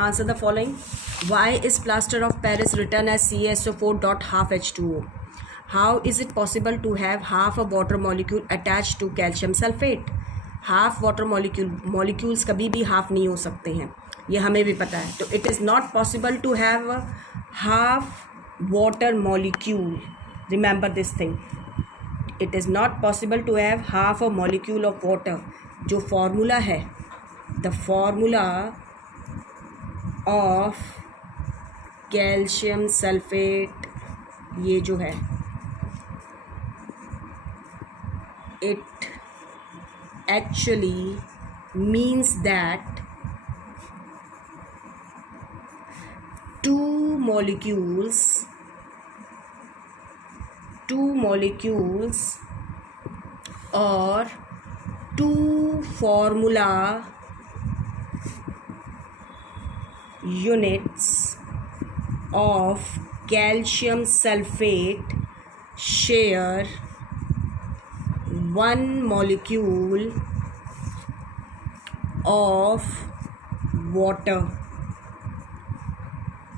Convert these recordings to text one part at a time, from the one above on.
Answer the following. Why is plaster of Paris written as CaSO4 dot half H2O? How is it possible to have half a water molecule attached to calcium sulfate? Half water molecules कभी भी half नहीं हो सकते हैं, ये हमें भी पता है. तो it is not possible to have half water molecule. Remember this thing. It is not possible to have half a molecule of water. जो फॉर्मूला है, the formula of calcium sulphate, ये जो है, it actually means that two molecules or two formula units of calcium sulfate share one molecule of water,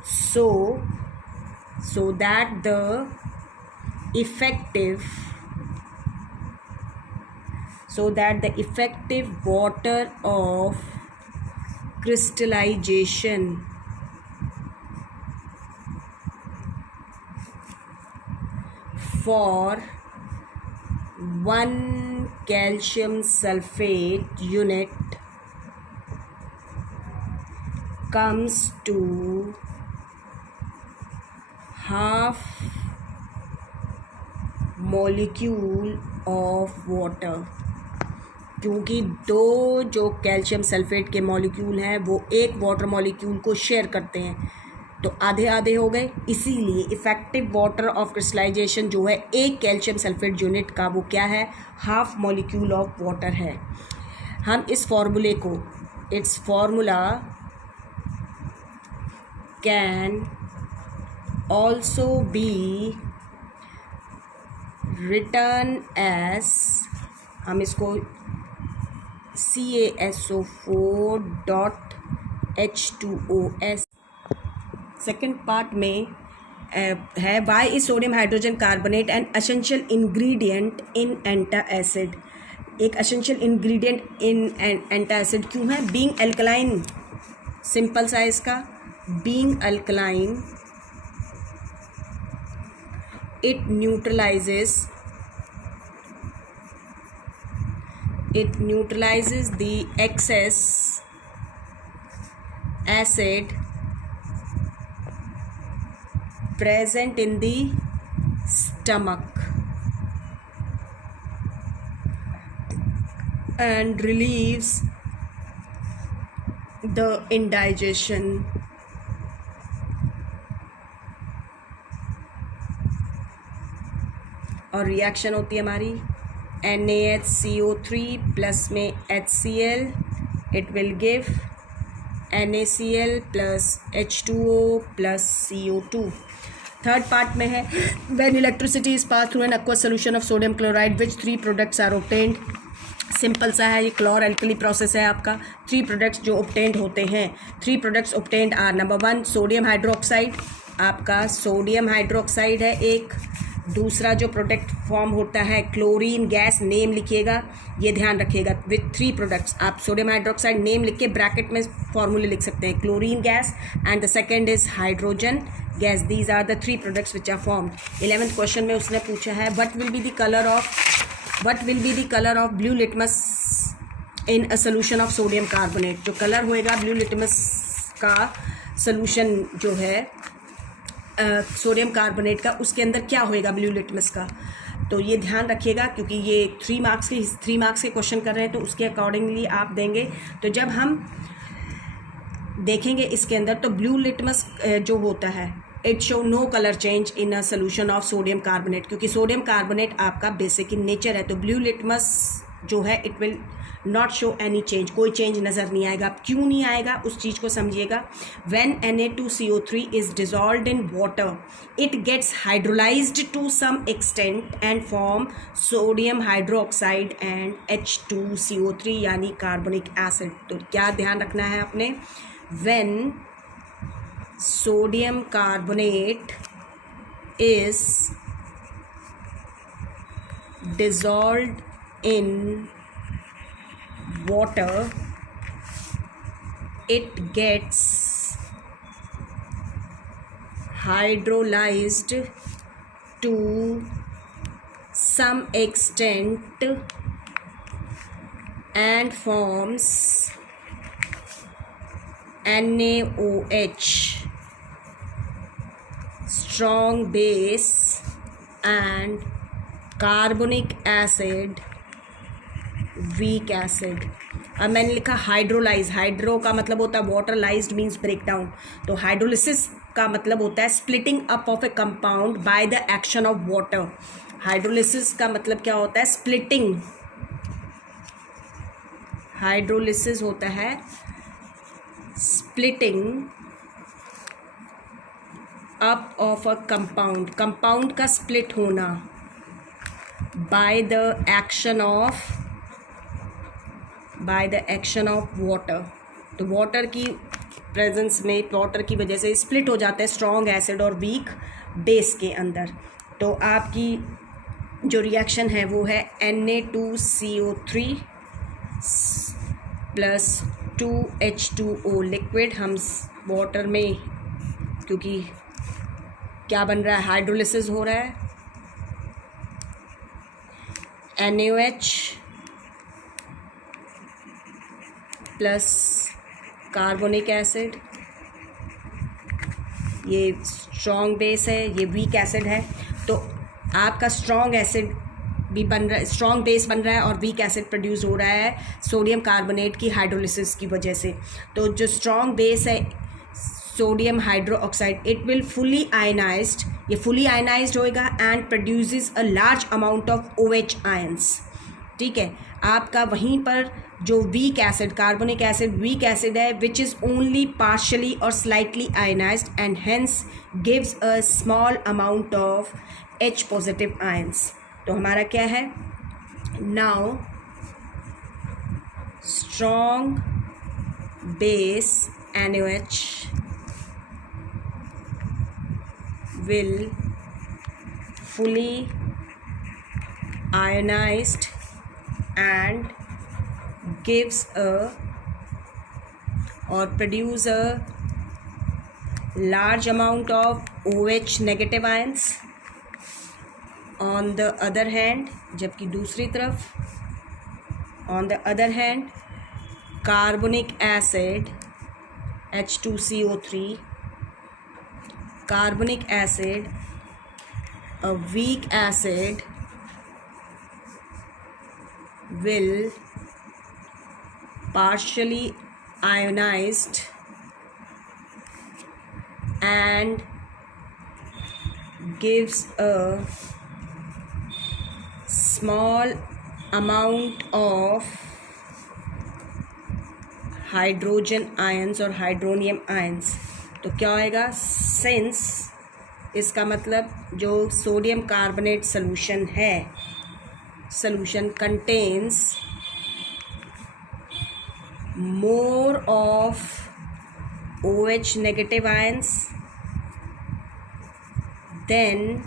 so that the effective water of crystallization for one calcium sulfate unit comes to half molecule of water. क्योंकि दो जो calcium sulphate के molecule हैं वो एक water molecule को share करते हैं, तो आधे आधे हो गए. इसीलिए इफ़ेक्टिव वाटर ऑफ क्रिस्टलाइजेशन जो है एक कैल्शियम सल्फेट यूनिट का, वो क्या है, हाफ मॉलिक्यूल ऑफ वाटर है. हम इस फॉर्मूले को, it's formula can also be written as, हम इसको CaSO4 dot H2OS. Second part में है why is sodium hydrogen carbonate an essential ingredient in antacid. एक एसेंशियल इंग्रेडिएंट इन एंटाएसिड क्यों है? Being alkaline. सिंपल सा इसका, being alkaline it neutralizes the excess acid present in the stomach and relieves the indigestion. और reaction होती है हमारी NaHCO3 plus में HCl, it will give NaCl plus H2O plus CO2. Third part में है when electricity is pass through an aqueous solution of sodium chloride which 3 products are obtained. Simple सा है, ये क्लोर एल्कली प्रोसेस है आपका. 3 products जो obtained होते हैं, 3 products obtained are, number 1 sodium hydroxide, आपका सोडियम हाइड्रोक्साइड है एक. दूसरा जो प्रोडक्ट फॉर्म होता है क्लोरीन गैस, नेम लिखिएगा, ये ध्यान रखिएगा. विथ 3 प्रोडक्ट्स, आप सोडियम हाइड्रोक्साइड नेम लिख के ब्रैकेट में फॉर्मूले लिख सकते हैं, chlorine gas and the second is hydrogen gas. These are the 3 products which are formed. 11th question में उसने पूछा है what will be the colour of blue litmus in a solution of sodium carbonate. जो colour होएगा blue litmus का solution जो है sodium carbonate का, उसके अंदर क्या होएगा ब्लू लिटमस का. तो ये ध्यान रखिएगा क्योंकि ये 3 मार्क्स के क्वेश्चन कर रहे हैं, तो उसके अकॉर्डिंगली आप देंगे. तो जब हम देखेंगे इसके अंदर, तो ब्लू लिटमस जो होता है, it show no colour change in a solution of sodium carbonate, क्योंकि सोडियम कार्बोनेट आपका बेसिक इन नेचर है. तो ब्लू लिटमस जो है it will not show any change, कोई चेंज नज़र नहीं आएगा. क्यों नहीं आएगा उस चीज़ को समझिएगा. When Na2CO3 is dissolved in water it gets hydrolysed to some extent and form sodium hydroxide and H2CO3 यानी कार्बोनिक एसिड. तो क्या ध्यान रखना है आपने, when sodium carbonate is dissolved in water, it gets hydrolyzed to some extent and forms NaOH, strong base, and carbonic acid, weak acid. अब मैंने लिखा हाइड्रोलाइज, हाइड्रो का मतलब होता है वाटर, लाइज्ड मीन्स ब्रेक डाउन, तो हाइड्रोलिसिस का मतलब होता है splitting up of A compound by the action of water. Hydrolysis का मतलब क्या होता है? स्प्लिटिंग। हाइड्रोलिसिस होता है splitting up of a compound, compound का स्प्लिट होना by the action of water. तो वाटर की प्रेजेंस में, वाटर की वजह से स्प्लिट हो जाता है स्ट्रॉन्ग एसिड और वीक बेस के अंदर। तो आपकी जो रिएक्शन है वो है Na2CO3 प्लस 2H2O लिक्विड। हम वाटर में, क्योंकि क्या बन रहा है, हाइड्रोलिसिस हो रहा है, NaOH प्लस कार्बोनिक एसिड, ये स्ट्रॉन्ग बेस है, ये वीक एसिड है। तो आपका स्ट्रॉन्ग एसिड भी बन रहा है, स्ट्रॉन्ग बेस बन रहा है और वीक एसिड प्रोड्यूस हो रहा है सोडियम कार्बोनेट की हाइड्रोलिसिस की वजह से। तो जो स्ट्रॉन्ग बेस है sodium hydro oxide, it will fully ionised, ये फुली आयनाइज्ड होएगा and produces a large amount of OH ions. ठीक है, आपका वहीं पर जो weak acid, carbonic acid weak acid है, विच इज़ ओनली पार्शली और slightly ionised and hence gives a small amount of H positive ions. तो हमारा क्या है now, strong base NaOH will fully ionized and gives a or produce a large amount of OH negative ions. On the other hand, जबकि दूसरी तरफ on the other hand carbonic acid H2CO3, carbonic acid, a weak acid, will partially ionized and gives a small amount of hydrogen ions और hydronium ions. तो क्या होएगा, since इसका मतलब जो सोडियम कार्बोनेट सॉल्यूशन है, solution contains more of OH negative ions than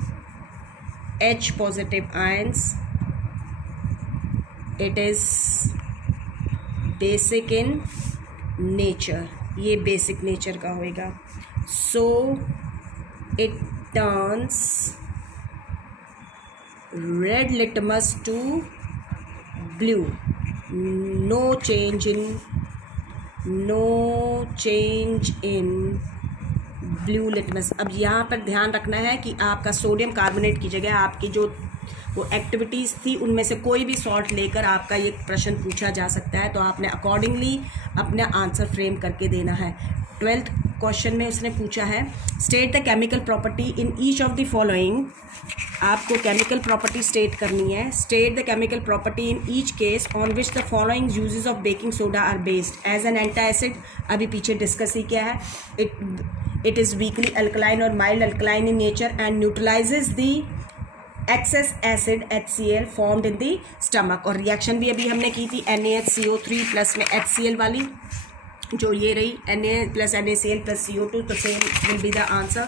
H positive ions, it is basic in nature, ये basic nature का होएगा। So it turns red litmus to blue, no change in blue litmus. अब यहाँ पर ध्यान रखना है कि आपका सोडियम कार्बोनेट की जगह आपकी जो वो एक्टिविटीज़ थी उनमें से कोई भी सॉल्ट लेकर आपका ये प्रश्न पूछा जा सकता है, तो आपने अकॉर्डिंगली अपना आंसर फ्रेम करके देना है। 12th क्वेश्चन में उसने पूछा है state the chemical property in each of the following. आपको केमिकल प्रॉपर्टी स्टेट करनी है। State the chemical property in each case on which the following uses of baking soda are based as an antacid. अभी पीछे discuss ही किया है। It is weakly alkaline और mild alkaline in nature and neutralises the excess acid HCl formed in the stomach. और reaction भी अभी हमने की थी NaHCO3 प्लस में HCl वाली। जो ये रही Na plus NaCl plus CO2, तो same will be the answer.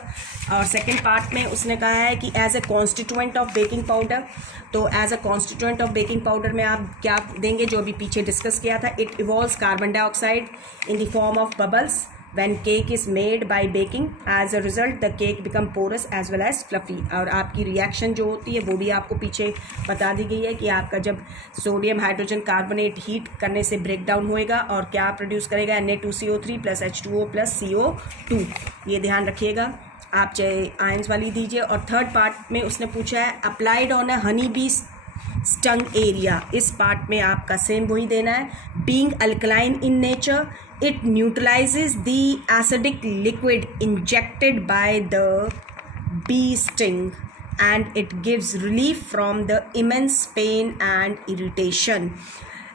और सेकेंड पार्ट में उसने कहा है कि as a constituent of baking powder, तो as a constituent of baking powder में आप क्या देंगे, जो अभी पीछे डिस्कस किया था, it evolves carbon dioxide in the form of bubbles when cake is made by baking. As a result the cake become porous as well as fluffy। और आपकी रिएक्शन जो होती है वो भी आपको पीछे बता दी गई है कि आपका जब सोडियम हाइड्रोजन कार्बोनेट हीट करने से ब्रेक डाउन होएगा और क्या प्रोड्यूस करेगा, Na2CO3 plus H2O plus CO2। ये ध्यान रखिएगा, आप चाहे आयंस वाली दीजिए। और थर्ड पार्ट में उसने पूछा है applied on a honey bee stung area, इस पार्ट में आपका सेम वही देना है। Being alkaline in nature it neutralizes the acidic liquid injected by the bee sting and it gives relief from the immense pain and irritation।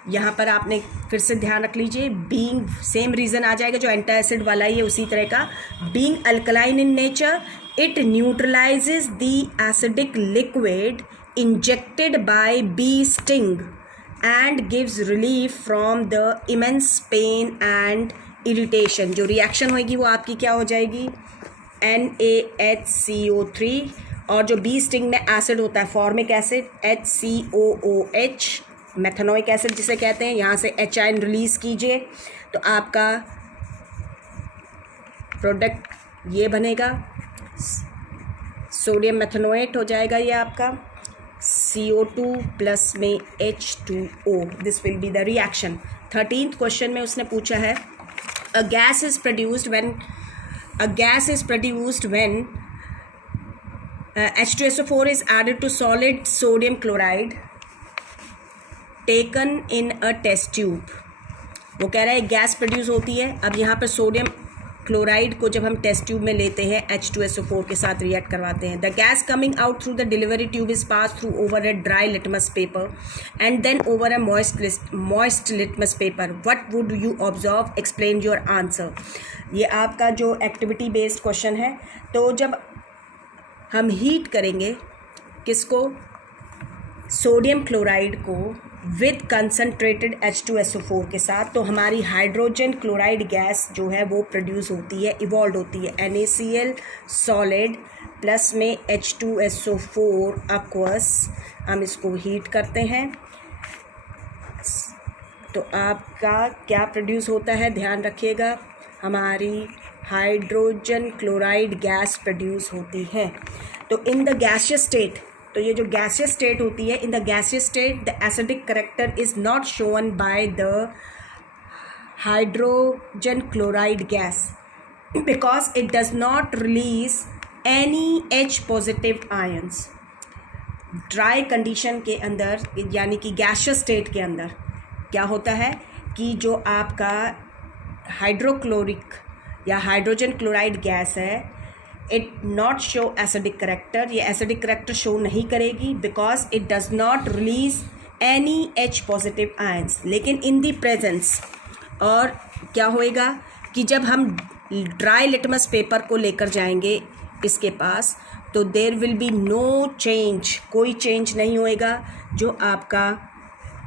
यहाँ पर आपने फिर से ध्यान रख लीजिए, बीइंग सेम रीज़न आ जाएगा जो एंटासिड वाला ही है उसी तरह का। Being alkaline in nature it neutralises the acidic liquid injected by bee sting and gives relief from the immense pain and irritation। जो रिएक्शन होगी वो आपकी क्या हो जाएगी, NaHCO3, और जो बी स्टिंग में एसिड होता है formic acid HCOOH, methanoic acid जिसे कहते हैं, यहाँ से H आयन रिलीज़ कीजिए तो आपका प्रोडक्ट ये बनेगा, सोडियम मेथनोएट हो जाएगा ये आपका, CO2 प्लस में H2O। This will be the reaction. 13th question में उसने पूछा है a gas is produced when H2SO4 is added to solid sodium chloride taken in a test tube। वो कह रहा है गैस प्रोड्यूस होती है। अब यहाँ पर सोडियम क्लोराइड को जब हम टेस्ट ट्यूब में लेते हैं H2SO4 के साथ रिएक्ट करवाते हैं। The gas coming out through the delivery tube is pass through over a dry litmus paper and then over a moist litmus paper. What would you observe, explain your answer. ये आपका जो activity based question है। तो जब हम heat करेंगे किसको, sodium chloride को विद कंसनट्रेटेड H2SO4 के साथ, तो हमारी हाइड्रोजन क्लोराइड गैस जो है वो प्रोड्यूस होती है, इवॉल्व होती है। NaCl सॉलिड प्लस में H2SO4 aqueous, हम इसको हीट करते हैं तो आपका क्या प्रोड्यूस होता है, ध्यान रखिएगा, हमारी हाइड्रोजन क्लोराइड गैस प्रोड्यूस होती है। तो इन द गैसियस स्टेट, तो ये जो गैसियस स्टेट होती है, in the gaseous state the acidic character is not shown by the hydrogen chloride gas because it does not release any H positive ions. Dry condition के अंदर यानी कि gaseous state के अंदर क्या होता है कि जो आपका हाइड्रोक्लोरिक या हाइड्रोजन क्लोराइड गैस है, it not show acidic character, ये एसिडिक करेक्टर शो नहीं करेगी because it does not release any H positive ions. लेकिन इन दी प्रेजेंस, और क्या होएगा कि जब हम ड्राई लिटमस पेपर को लेकर जाएंगे इसके पास, तो there will be no change, कोई चेंज नहीं होएगा। जो आपका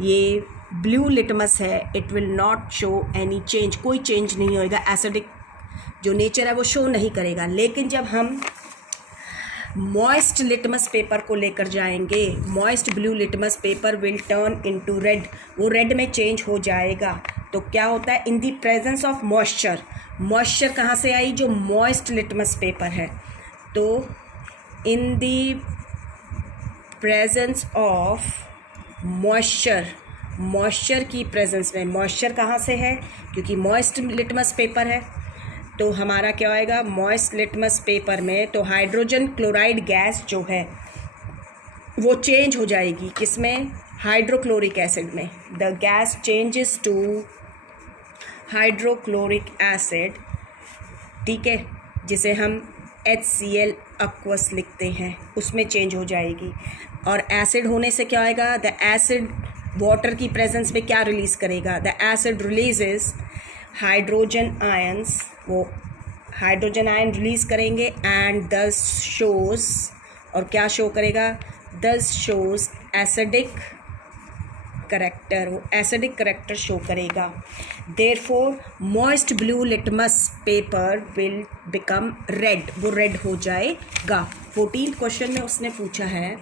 ये ब्लू लिटमस है it will not show any change, कोई चेंज नहीं होएगा, एसिडिक जो नेचर है वो शो नहीं करेगा। लेकिन जब हम मॉइस्ट लिटमस पेपर को लेकर जाएंगे, moist blue litmus paper will turn into red, वो रेड में चेंज हो जाएगा। तो क्या होता है, in the presence of moisture, moisture कहाँ से आई, जो मॉइस्ट लिटमस पेपर है, तो in the presence of moisture, moisture की प्रेजेंस में, मॉइस्चर कहाँ से है, क्योंकि मॉइस्ट लिटमस पेपर है, तो हमारा क्या आएगा, मॉइस्ट लिटमस पेपर में तो हाइड्रोजन क्लोराइड गैस जो है वो चेंज हो जाएगी, किसमें, हाइड्रोक्लोरिक एसिड में। The gas changes to hydrochloric acid, ठीक है, जिसे हम HCl aqueous लिखते हैं, उसमें चेंज हो जाएगी। और एसिड होने से क्या आएगा, द एसिड वाटर की प्रेजेंस में क्या रिलीज़ करेगा, the acid releases hydrogen ions, वो हाइड्रोजन आयन रिलीज़ करेंगे एंड दस शोज़, और क्या शो करेगा, दस शोज़ एसिडिक करेक्टर, वो एसिडिक करेक्टर शो करेगा। Therefore moist blue litmus paper will become red, वो रेड हो जाएगा। 14th क्वेश्चन में उसने पूछा है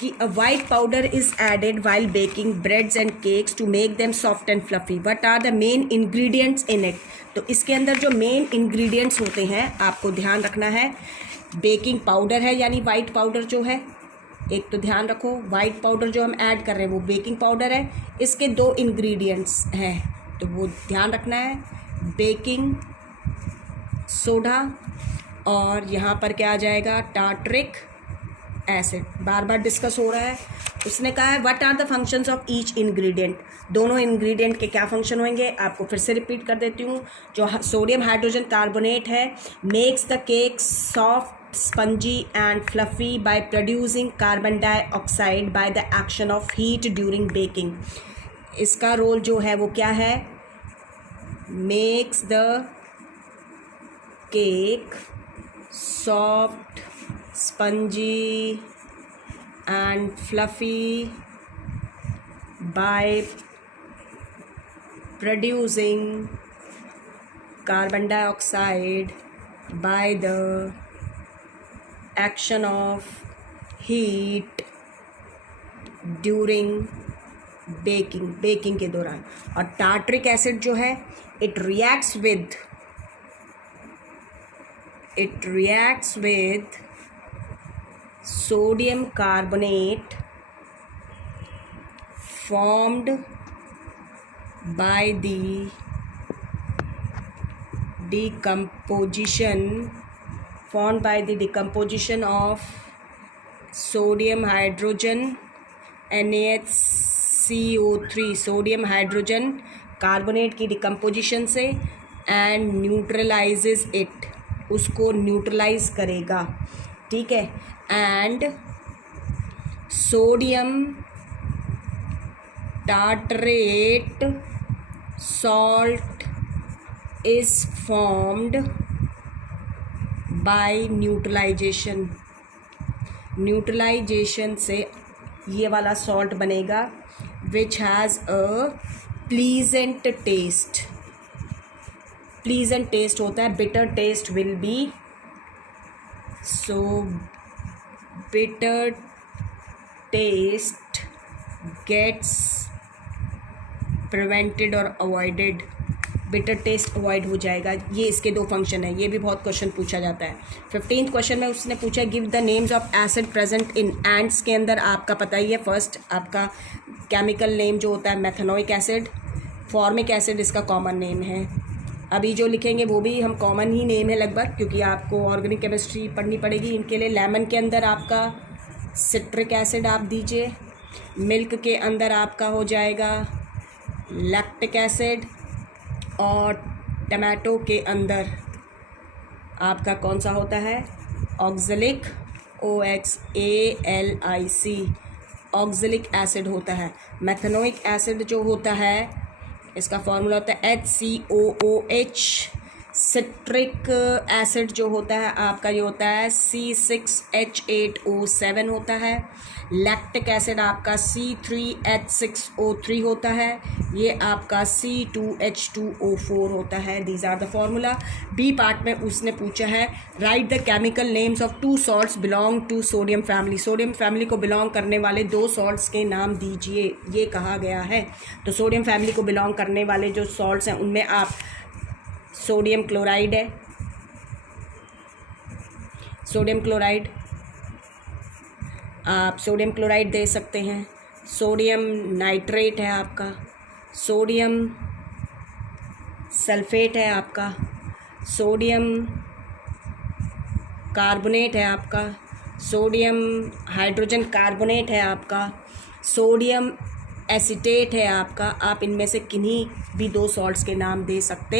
कि a white powder is added while baking breads and cakes to make them soft and fluffy, what are the main ingredients in it. तो इसके अंदर जो मेन इंग्रेडिएंट्स होते हैं आपको ध्यान रखना है, बेकिंग पाउडर है यानी वाइट पाउडर जो है, एक तो ध्यान रखो वाइट पाउडर जो हम ऐड कर रहे हैं वो बेकिंग पाउडर है, इसके 2 इंग्रेडिएंट्स हैं तो वो ध्यान रखना है, बेकिंग सोडा और यहाँ पर क्या आ जाएगा, टार्टरिक एसिड। बार बार डिस्कस हो रहा है। उसने कहा है what are the functions of each ingredient, दोनों इंग्रेडिएंट के क्या फंक्शन होंगे, आपको फिर से रिपीट कर देती हूँ। जो सोडियम हाइड्रोजन कार्बोनेट है makes the cake soft spongy and fluffy by producing carbon dioxide by the action of heat during baking। इसका रोल जो है वो क्या है, makes the cake soft, spongy and fluffy by producing carbon dioxide by the action of heat during baking के दौरान। और tartaric acid जो है it reacts with sodium carbonate formed by the decomposition of sodium hydrogen NaHCO3, sodium hydrogen carbonate की decomposition से, and neutralises it, उसको neutralise करेगा, ठीक है। And sodium tartrate salt is formed by neutralisation से ये वाला सॉल्ट बनेगा which has a pleasant taste होता है, bitter taste will be, so bitter taste gets prevented और अवॉइडेड, बिटर टेस्ट अवॉइड हो जाएगा। ये इसके 2 फंक्शन है, ये भी बहुत क्वेश्चन पूछा जाता है। 15th क्वेश्चन में उसने पूछा give the names of acid present in ends के अंदर, आपका पता ही है फर्स्ट आपका केमिकल नेम जो होता है मेथनोइक एसिड, फॉर्मिक एसिड इसका कॉमन नेम है। अभी जो लिखेंगे वो भी हम कॉमन ही नेम है लगभग, क्योंकि आपको ऑर्गेनिक केमिस्ट्री पढ़नी पड़ेगी इनके लिए। लेमन के अंदर आपका सिट्रिक एसिड आप दीजिए, मिल्क के अंदर आपका हो जाएगा लैक्टिक एसिड, और टमाटो के अंदर आपका कौन सा होता है, ऑक्जेलिक OXALIC ऑक्जेलिक एसिड होता है। मेथनोइक एसिड जो होता है इसका फॉर्मूला होता है HCOOH। सिट्रिक एसिड जो होता है आपका ये होता है C6H8O7 होता है। लैक्टिक एसिड आपका C3H6O3 होता है, ये आपका C2H2O4 होता है। These are the formula. B part में उसने पूछा है write the chemical names of 2 salts belong to sodium family, sodium family को बिलोंग करने वाले 2 सॉल्ट्स के नाम दीजिए, ये कहा गया है। तो सोडियम फैमिली को बिलोंग करने वाले जो सॉल्ट्स हैं उनमें आप सोडियम क्लोराइड है, सोडियम क्लोराइड आप सोडियम क्लोराइड दे सकते हैं, सोडियम नाइट्रेट है आपका, सोडियम सल्फेट है आपका, सोडियम कार्बोनेट है आपका, सोडियम हाइड्रोजन कार्बोनेट है आपका, सोडियम एसीटेट है आपका। आप इनमें से किन्हीं भी 2 सॉल्ट्स के नाम दे सकते